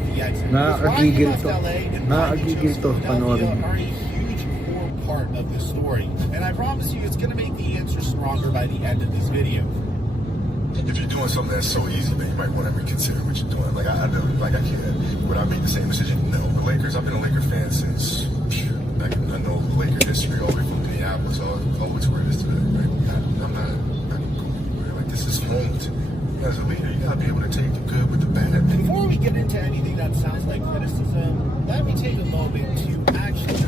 off the exit. Nakakagigil to. Nakakagigil to panoorin. Are a huge core part of the story, and I promise you, it's going to make the answer stronger by the end of this video. If you're doing something that's so easy, man, you might want to reconsider what you're doing. Like I do, like I can't. Would I make the same decision? No. The Lakers. I've been a Laker fan since I know Laker history all the way from Minneapolis all the way to where it is today. Right? I'm not going anywhere. Like this is home to me. As a leader, you gotta be able to take the good with the bad. Before we get into anything that sounds like criticism, let me take a moment to actually.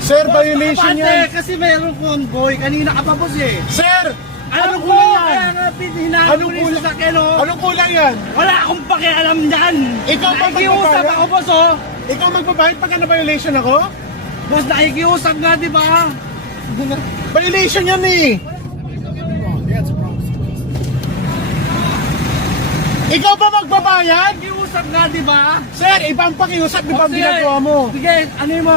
Sir, violation yan! Kasi mayroong convoy. Kanina ka pa boss eh. Sir! Ano Anong po? kulang yan? Kaya nga hinahanap Anong ko rin kulang? sa sakyan oh. Anong kulang yan? Wala akong pakialam dyan. Ikaw ba Nakikiusap magbabayad? ako boss oh. Ikaw magbabayad pagka na-violation ako? Boss, nakikiusap nga di ba? Violation yan eh! Ikaw ba magbabayad? Nakikiusap nga di ba? Sir, ibang pakiusap, di ba ang Sige, ginagawa mo? Bigay, ano mo,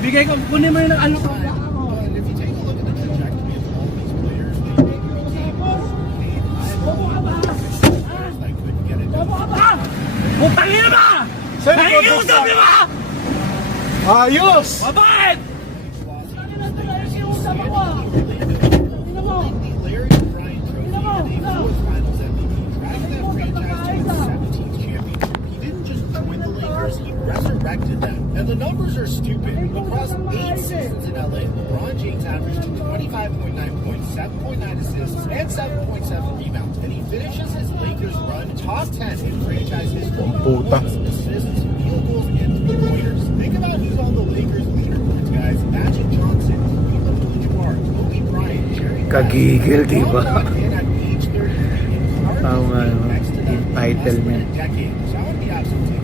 bigay ko, kunin mo yung ano ko. And if you take a look at the trajectory of all these players, they make it Bobo ka ba? like couldn't get it done. Bobo ka ba? Putangin na ba? Sir, Nakikiusap di ba? Ayos! Bakit? Nakikiusap ako ah. Tingnan mo. The Larry O'Brien Trophy and a fourth Finals MVP, driving that franchise to its 17th championship. He didn't just join the Lakers, he resurrected them. And the numbers are stupid. Across 8 seasons in LA, LeBron James averaged 25.9 points, 7.9 assists, and 7.7 rebounds. And he finishes his Lakers run top 10 in franchise history. Puta. Points, assists, field goals, and three-pointers. Think about who's on the Lakers leaderboards, guys. Magic Johnson, Kareem Abdul-Jabbar, Kobe Bryant, Jerry West. Kagigil, di ba? LeBron got in at age 33 and Tama, currently next to them entitlement. in less than a decade. So I would be absolutely